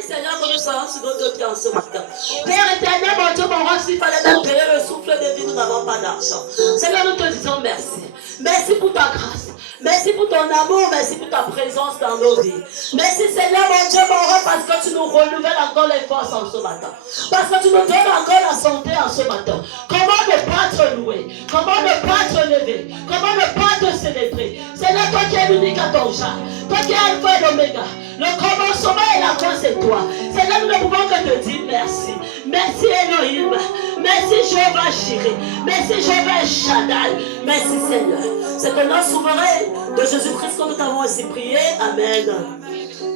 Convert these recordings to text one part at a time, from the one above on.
Seigneur, que nous soyons sur nos deux pieds en ce matin. Père éternel, mon Dieu, mon roi, s'il fallait même payer le souffle de vie, nous n'avons pas d'argent. Seigneur, nous te disons merci. Merci pour ta grâce. Merci pour ton amour. Merci pour ta présence dans nos vies. Merci Seigneur, mon Dieu, mon roi, parce que tu nous renouvelles encore les forces en ce matin. Parce que tu nous donnes encore la santé en ce matin. Comment ne pas te louer? Comment ne pas te lever? Comment ne pas te célébrer? Seigneur, toi qui es l'unique à ton genre. Toi qui es Alpha et l'Oméga. Le commencement et la fin, c'est toi. Seigneur, nous ne pouvons que te dire merci. Merci Elohim. Merci Jéhovah Jireh. Merci Jéhovah Shaddai. Merci Seigneur. C'est le nom souverain de Jésus-Christ que nous t'avons ainsi prié. Amen.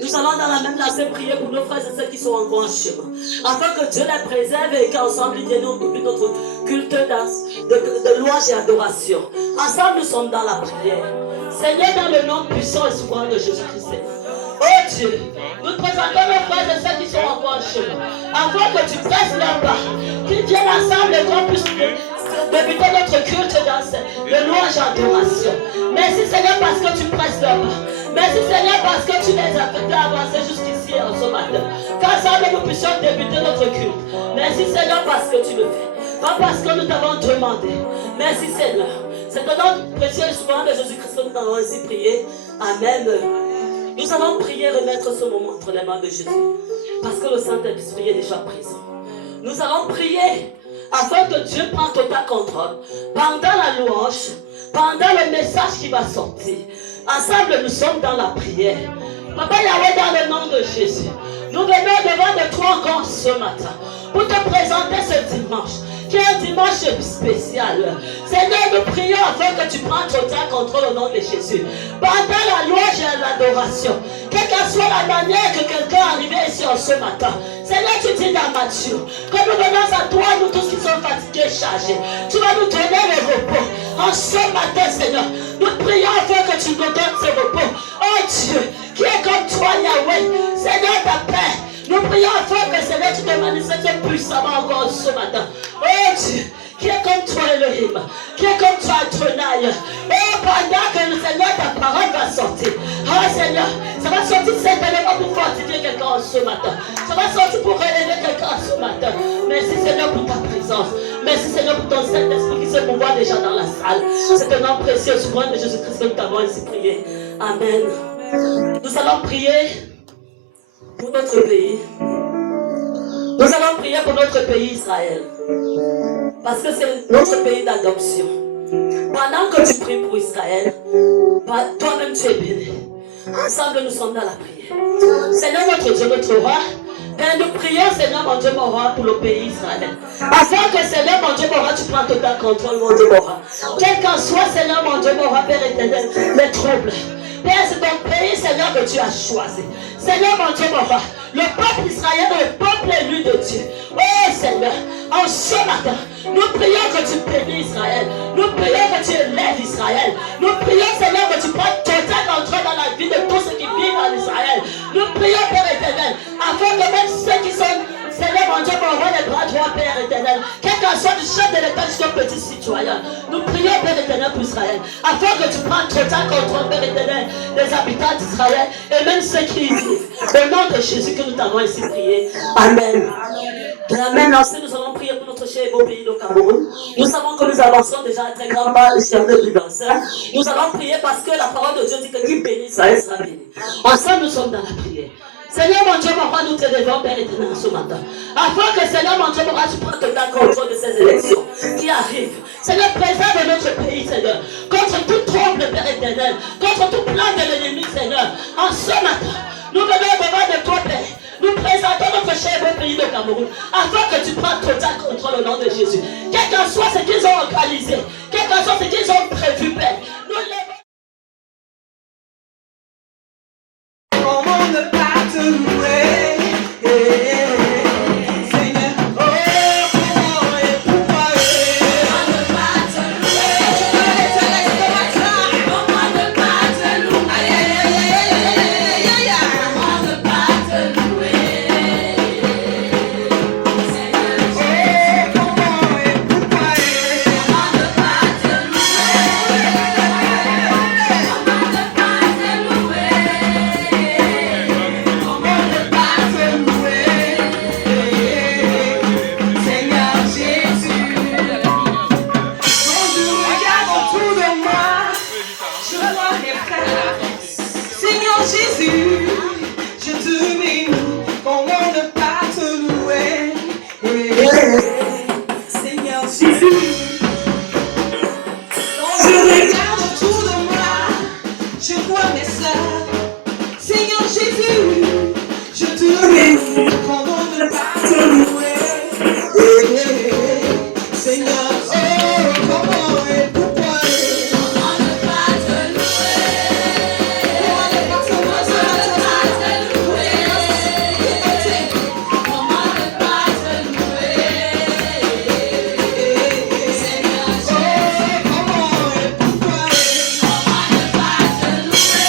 Nous allons dans la même lancée prier pour nos frères et ceux qui sont encore en chemin. Afin que Dieu les préserve et qu'ensemble ils viennent notre culte de louange et adoration. Ensemble nous sommes dans la prière. Seigneur, dans le nom puissant et souverain de Jésus-Christ. Oh Dieu, nous te présentons nos frères et ceux qui sont encore en chemin. Afin que tu presses leur pas. Qu'ils viennent ensemble et qu'on puisse débuter notre culte de louange et adoration. Merci Seigneur parce que tu presses leur pas. Merci Seigneur parce que tu les as fait avancer jusqu'ici en ce matin. Qu'ensemble nous puissions débuter notre culte. Merci Seigneur parce que tu le fais. Pas parce que nous t'avons demandé. Merci Seigneur. C'est au nom précieux et souverain de Jésus-Christ que nous t'avons ainsi prié. Amen. Nous allons prier, remettre ce moment entre les mains de Jésus. Parce que le Saint-Esprit est déjà présent. Nous allons prier afin que Dieu prenne total contrôle. Pendant la louange, pendant le message qui va sortir. Ensemble, nous sommes dans la prière. Papa Yahweh, dans le nom de Jésus, nous venons devant de toi encore ce matin pour te présenter ce dimanche, qui est un dimanche spécial. Seigneur, nous prions afin que tu prennes total contrôle au nom de Jésus. Pendant la louange et l'adoration, quelle que soit la manière que quelqu'un est arrivé ici en ce matin, Seigneur, tu dis dans Matthieu que nous venons à toi, nous tous qui sommes fatigués, chargés. Tu vas nous donner le repos. En ce matin, Seigneur, nous prions afin que tu nous donnes ce repos. Oh Dieu, qui est comme toi, Yahweh, Seigneur, ta paix. Nous prions afin que Seigneur, tu te manifestes puissamment encore ce matin. Oh Dieu, qui est comme toi, Elohim, qui est comme toi, Adonai. Oh, pendant que le Seigneur, ta parole va sortir. Oh Seigneur, ça va sortir certainement pour fortifier quelqu'un ce matin. Ça va sortir pour relever quelqu'un ce matin. Merci Seigneur pour ta présence. Merci Seigneur pour ton Saint-Esprit qui se mouvoit déjà dans la salle. C'est un nom précieux, souverain de Jésus-Christ que nous t'avons ainsi prié. Amen. Nous allons prier pour notre pays. Nous allons prier pour notre pays Israël. Parce que c'est notre pays d'adoption. Pendant que tu pries pour Israël, toi-même tu es béni. Ensemble nous sommes dans la prière. Seigneur notre Dieu, notre roi, Père, nous prions Seigneur mon Dieu mon roi pour le pays Israël. Afin que Seigneur mon Dieu mon roi, tu prends total contrôle mon Dieu mon roi. Quel qu'en soit Seigneur mon Dieu mon roi, Père éternel, les troubles. Père, c'est ton pays, Seigneur, que tu as choisi. Seigneur, mon Dieu, mon roi, le peuple Israël est le peuple élu de Dieu. Oh, Seigneur, en ce matin, nous prions que tu bénis Israël. Nous prions que tu élèves Israël. Nous prions, Seigneur, que tu prennes total contrôle dans la vie de tous ceux qui vivent en Israël. Nous prions, Père éternel, afin que même ceux qui sont, Seigneur, mon Dieu, mon roi, les bras droits, Père éternel, quel qu'en soit du chef de l'État jusqu'au petit citoyen, nous prions, Père éternel, pour Israël, afin que tu prennes total contrôle, Père éternel, des habitants d'Israël et même ceux qui y vivent. Au nom de Jésus que nous t'avons ainsi prié. Amen. Amen. Ensuite, nous allons prier pour notre cher et beau pays, le Cameroun. Nous savons que nous avançons déjà un très grand pas sur le prudence. Nous allons prier parce que la parole de Dieu dit que qui bénit, ça sera béni. Ensemble, nous sommes dans la prière. Seigneur mon Dieu, mon roi, nous te devons, Père éternel, ce matin. Afin que, Seigneur mon Dieu, mon roi, tu prennes total contrôle de ces élections qui arrivent. Seigneur, préserve notre pays, Seigneur, contre tout trouble, Père éternel, contre tout plan de l'ennemi, Seigneur. En ce matin, nous venons devant de toi, Père. Nous présentons notre cher beau pays de Cameroun, afin que tu prennes total contrôle au nom de Jésus. Quel qu'en soit ce qu'ils ont organisé, quel qu'en soit ce qu'ils ont prévu, Père, nous les autour de moi, je vois mes sœurs. Seigneur Jésus, je te loue, comment ne pas te louer? Seigneur, oh, comment et pourquoi? Comment ne pas te louer? Comment ne pas te louer? Comment ne pas te louer? Seigneur, oh, comment et pourquoi? Comment ne pas te louer?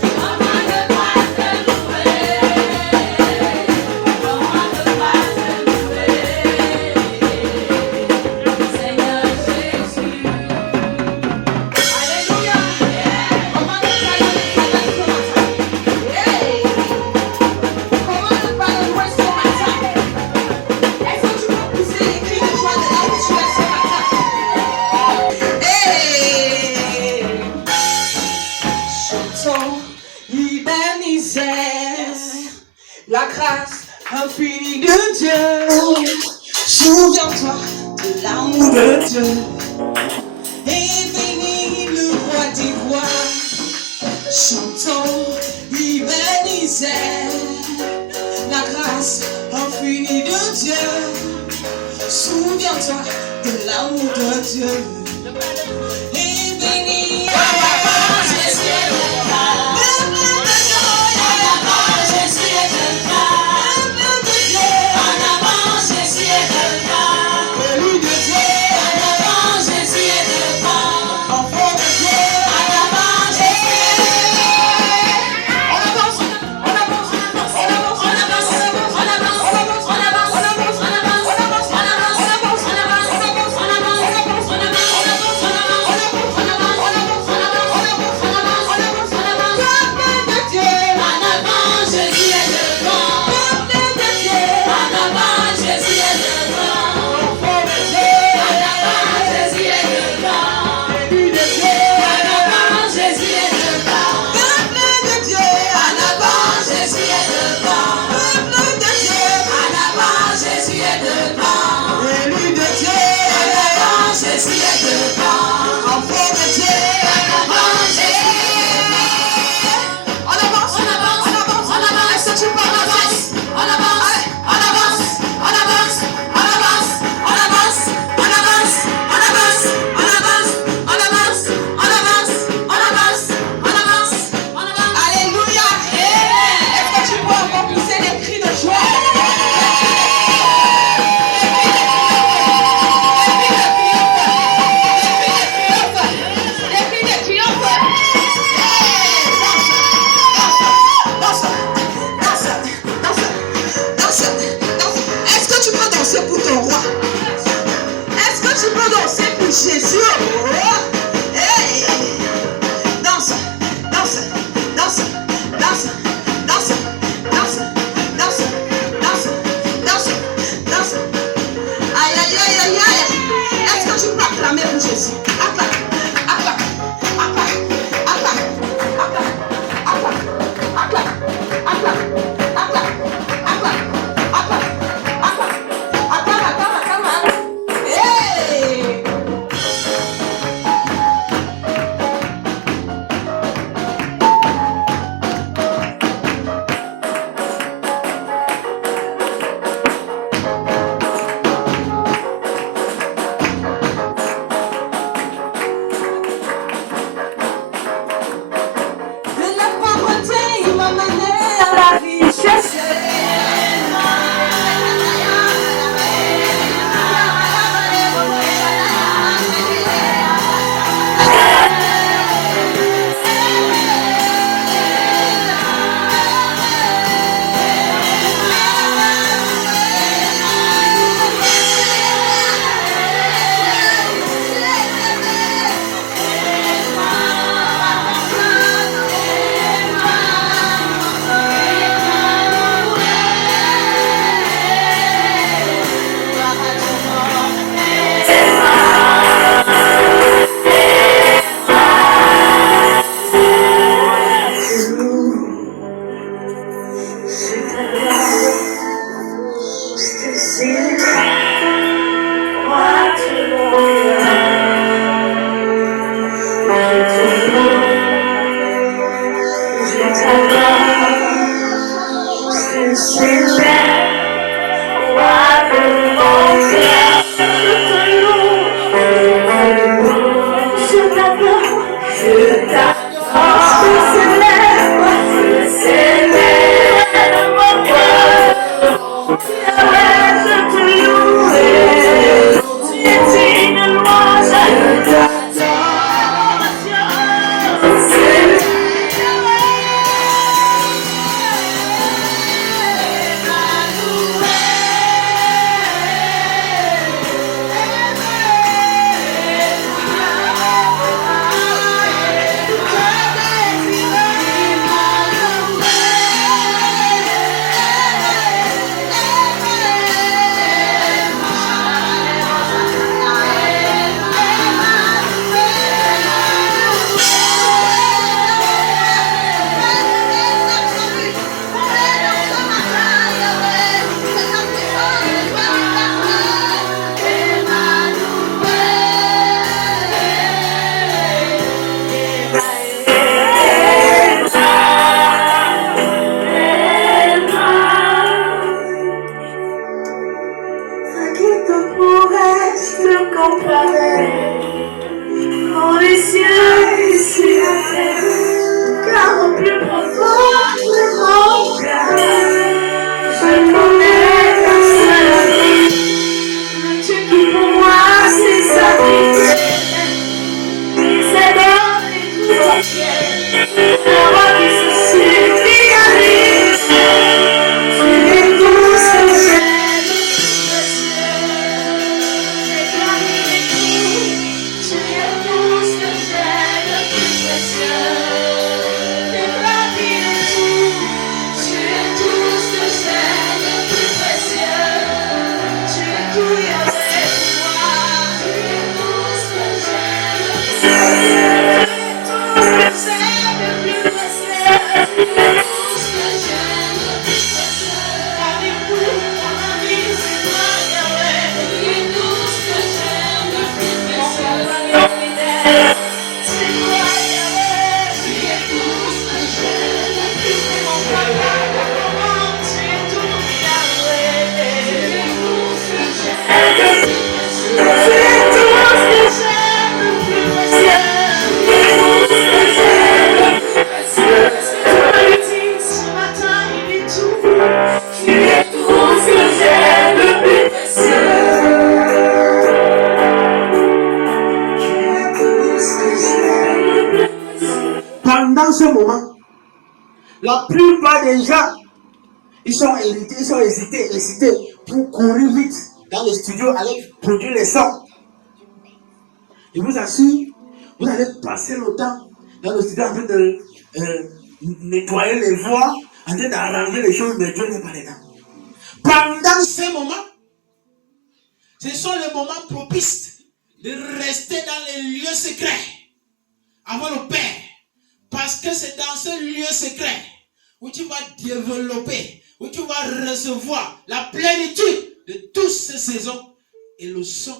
Comment ne pas te la grâce infinie de Dieu. Souviens-toi de l'amour de Dieu. Et bénis le roi des rois. Chantons Ebenezer, la grâce infinie de Dieu. Souviens-toi de l'amour de Dieu. Et bénis Pendant ce moment, la plupart des gens, ils sont hésités pour courir vite dans le studio, aller produire les sons. Je vous assure, vous allez passer le temps dans le studio en train de nettoyer les voix, en train d'arranger les choses, mais Dieu n'est pas dedans. Pendant ces moments, ce sont les moments propices de rester dans les lieux secrets avant le Père. Parce que c'est dans ce lieu secret où tu vas développer, où tu vas recevoir la plénitude de toutes ces saisons et le son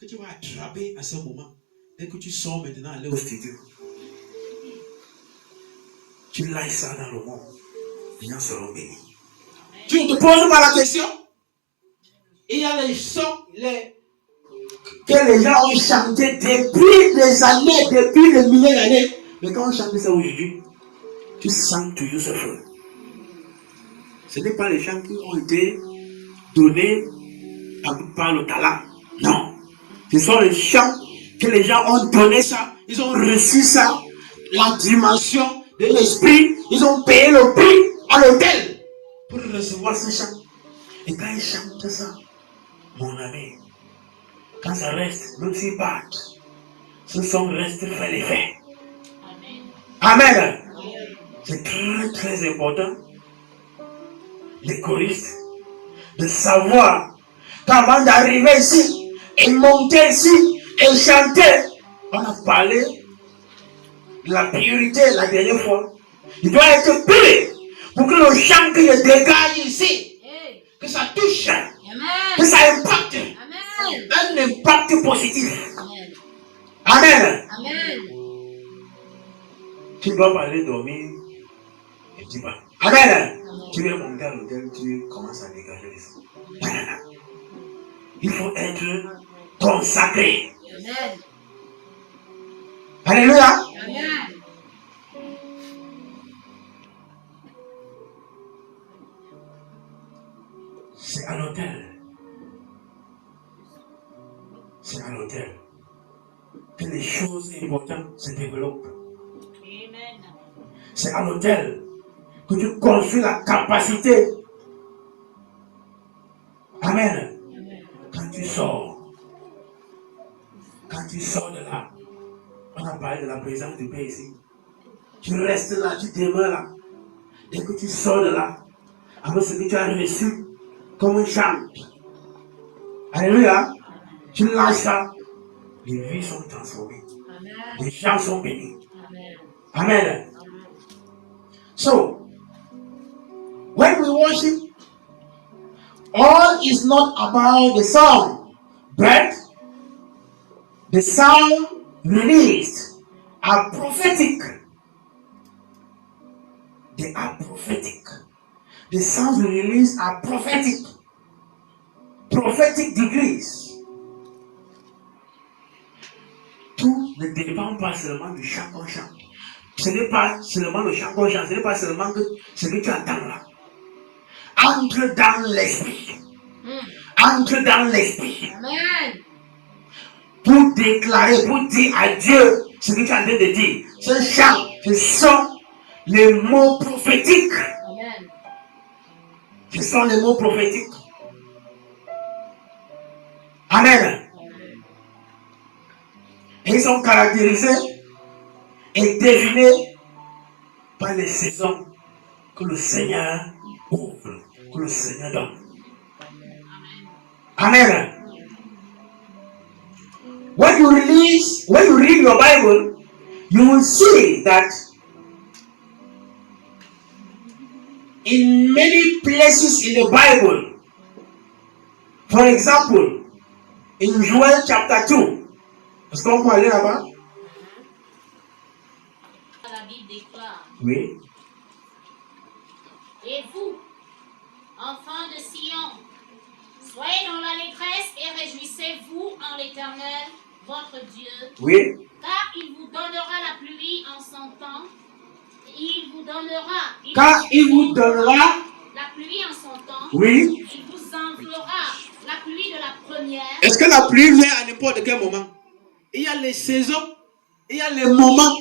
que tu vas attraper à ce moment. Dès que tu sors maintenant, aller au studio, tu lâches ça dans le monde. Les gens seront bénis. Tu ne te poses pas la question. Il y a les sons que les gens ont chantés depuis des années, depuis des milliers d'années. Mais quand on chante ça aujourd'hui, tu sens toujours ce feu. Ce n'est pas les chants qui ont été donnés par le talent. Non. Ce sont les chants que les gens ont donné ça. Ils ont reçu ça. La dimension de l'esprit. Ils ont payé le prix à l'hôtel pour recevoir ce chant. Et quand ils chantent ça, mon ami, quand ça reste, même s'ils partent, ce son reste fait l'effet. Amen. C'est très très important, les choristes, de savoir qu'avant d'arriver ici, et monter ici, et chanter, on a parlé de la priorité la dernière fois. Il doit être pur pour que le chant que je dégage ici, que ça touche, que ça impacte, un impact positif. Amen. Tu dois aller dormir et tu vas. Amen. Tu viens monter à l'hôtel, tu commences à dégager les sons. Il faut être consacré. Alléluia. se développe. Amen. C'est à l'hôtel que tu construis la capacité. Amen. Quand tu sors de là, on a parlé de la présence du Père ici. Tu restes là, tu demeures là. Dès que tu sors de là, avec ce que tu as reçu comme un champ. Alléluia. Tu lâches ça. Les vies sont transformées. Les gens sont bénis. Amen. So, when we worship, all is not about the song, but the sound released are prophetic. They are prophetic. The sounds released are prophetic. Prophetic degrees. Tout ne dépend pas seulement du chant qu'on chante. Ce n'est pas seulement le chant qu'on chante, ce n'est pas seulement ce que tu attends là. Entre dans l'esprit. Entre dans l'esprit. Amen. Pour déclarer, pour dire à Dieu ce que tu es en train de dire. Ce chant, ce sont les mots prophétiques. Amen. Ce sont les mots prophétiques. Amen. Et ils sont caractérisés et définis par les saisons que le Seigneur ouvre, que le Seigneur donne. Amen. When you read your Bible, you will see that in many places in the Bible, for example, in Joel chapter 2, est-ce qu'on peut aller là-bas? La Bible déclare. Oui. Et vous, enfants de Sion, soyez dans l'allégresse et réjouissez-vous en l'Éternel, votre Dieu. Oui. Car il vous donnera la pluie en son temps. Il vous donnera. Car il vous donnera. La pluie en son temps. Oui. Il vous enlèvera la pluie de la première. Est-ce que la pluie vient à n'importe quel moment? Il y a les saisons, il y a les moments.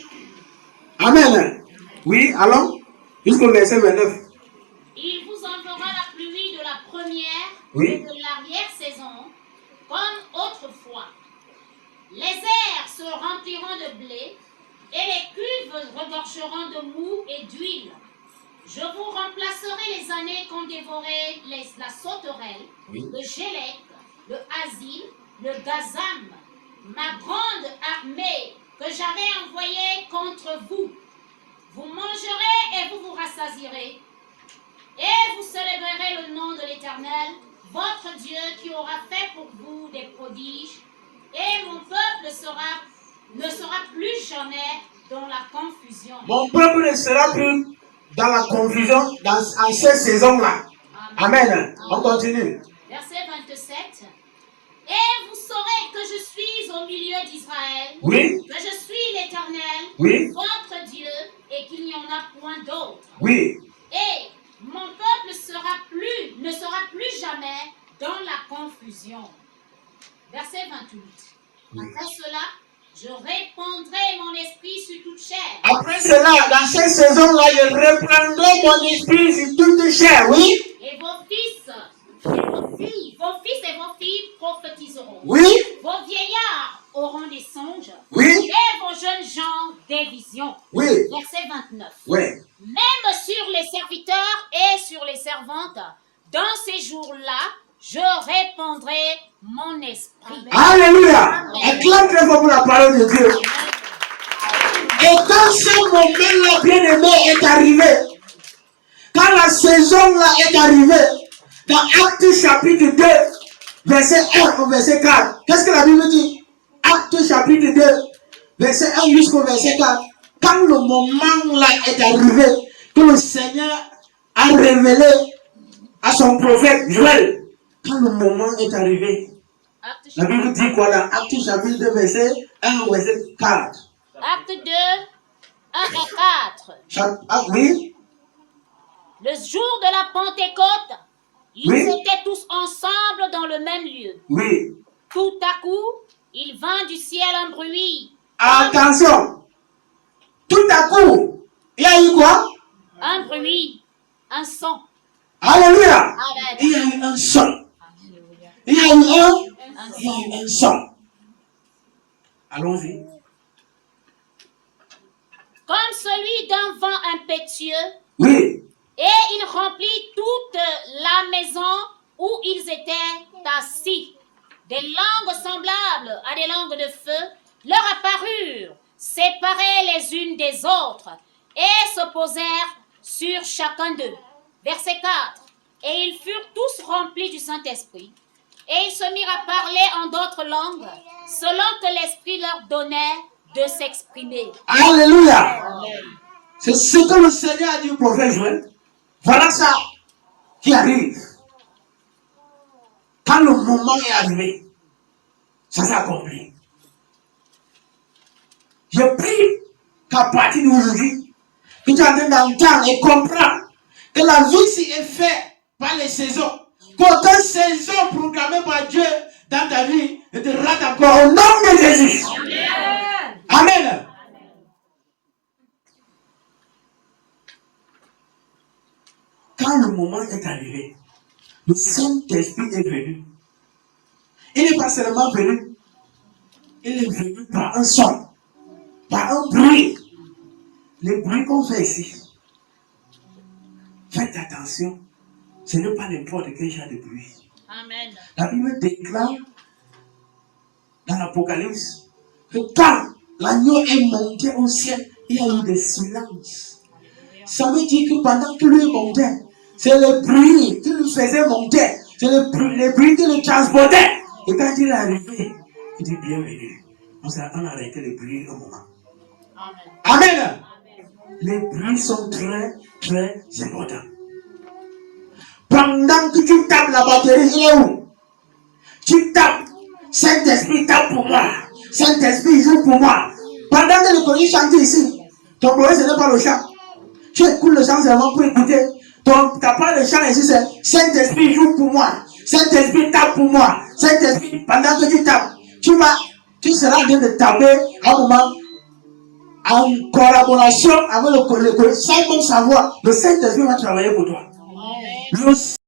Amen. Oui, allons jusqu'au verset 29. Il vous enlèvera la pluie de la première Oui. et de l'arrière-saison, comme autrefois. Les airs se rempliront de blé, et les cuves regorgeront de mou et d'huile. Je vous remplacerai les années qu'ont dévoré la sauterelle, Oui. le gélec, le asile, le gazam, ma grande armée que j'avais envoyée contre vous. Vous mangerez et vous vous rassasierez. Et vous célébrerez le nom de l'Éternel, votre Dieu, qui aura fait pour vous des prodiges. Et mon peuple ne sera plus jamais dans la confusion. Mon peuple ne sera plus dans la confusion en cette saison-là. Amen. On continue. Verset 27. Et vous saurez que je suis au milieu d'Israël, Oui. que je suis l'Éternel, Oui. votre Dieu, et qu'il n'y en a point d'autre. Oui. Et mon peuple ne sera plus jamais dans la confusion. Verset 28. Oui. Après cela, je répandrai mon esprit sur toute chair. Après cela, dans cette saison-là, je reprendrai mon esprit sur toute chair. Oui. Et vos fils et vos filles prophétiseront. Oui. Vos vieillards auront des songes. Oui. Et vos jeunes gens des visions. Oui. Verset 29. Oui. Même sur les serviteurs et sur les servantes, dans ces jours-là, je répandrai mon esprit. Alléluia. Acclame très fort pour la parole de Dieu. Et quand ce moment-là, bien-aimé, est arrivé, quand la saison-là est arrivée, dans Actes chapitre 2, verset 1 au verset 4, qu'est-ce que la Bible dit? Actes chapitre 2, verset 1 jusqu'au verset 4. Quand le moment-là est arrivé, que le Seigneur a révélé à son prophète Joël, quand le moment est arrivé, la Bible dit quoi dans Actes chapitre 2, verset 1 au verset 4? Acte 2, 1 à 4. Oui. Le jour de la Pentecôte, ils Oui. étaient tous ensemble dans le même lieu. Oui. Tout à coup, il vint du ciel un bruit, Attention. Tout à coup, il y a eu quoi? Un bruit, un son. Alléluia. Amen. Il y a eu un son. Il y a eu un son. Allons-y. Comme celui d'un vent impétueux, Oui. et il remplit toute la maison où ils étaient assis. Des langues semblables à des langues de feu leur apparurent, séparées les unes des autres, et se posèrent sur chacun d'eux. Verset 4. Et ils furent tous remplis du Saint-Esprit, et ils se mirent à parler en d'autres langues, selon que l'Esprit leur donnait de s'exprimer. Alléluia. C'est ce que le Seigneur a dit au prophète Joël. Voilà ça qui arrive. Quand le moment est arrivé, ça s'est accompli. Je prie qu'à partir d'aujourd'hui, que tu es en train d'entendre et comprendre que la vie ici est faite par les saisons. Qu'aucune saison proclamée par Dieu dans ta vie ne te rate encore au nom de Jésus. Amen. Amen. Quand le moment est arrivé, le Saint-Esprit est venu. Il n'est pas seulement venu, il est venu par un son, par un bruit. Les bruits qu'on fait ici. Faites attention, ce n'est pas n'importe quel genre de bruit. Amen. La Bible déclare dans l'Apocalypse que quand l'agneau est monté au ciel, il y a eu des silences. Ça veut dire que pendant que lui montait, c'est le bruit qui lui faisait monter, c'est le bruit qui le transportait. Et quand il est arrivé, il dit bienvenue. On a arrêté le bruit un moment. Amen. Amen. Les bruits sont très, très importants. Pendant que tu tapes la batterie, il est où? Tu tapes. Saint-Esprit tape pour moi. Saint-Esprit joue pour moi. Pendant que le colis chante ici, ton problème ce n'est pas le chant. Tu écoutes le chant seulement pour écouter. Ta part de chant ici, c'est Saint-Esprit joue pour moi. Saint-Esprit tape pour moi. Saint-Esprit, pendant que tu tapes, tu seras en train de taper à un moment en collaboration avec le colis. Sans même savoir, le Saint-Esprit va travailler pour toi.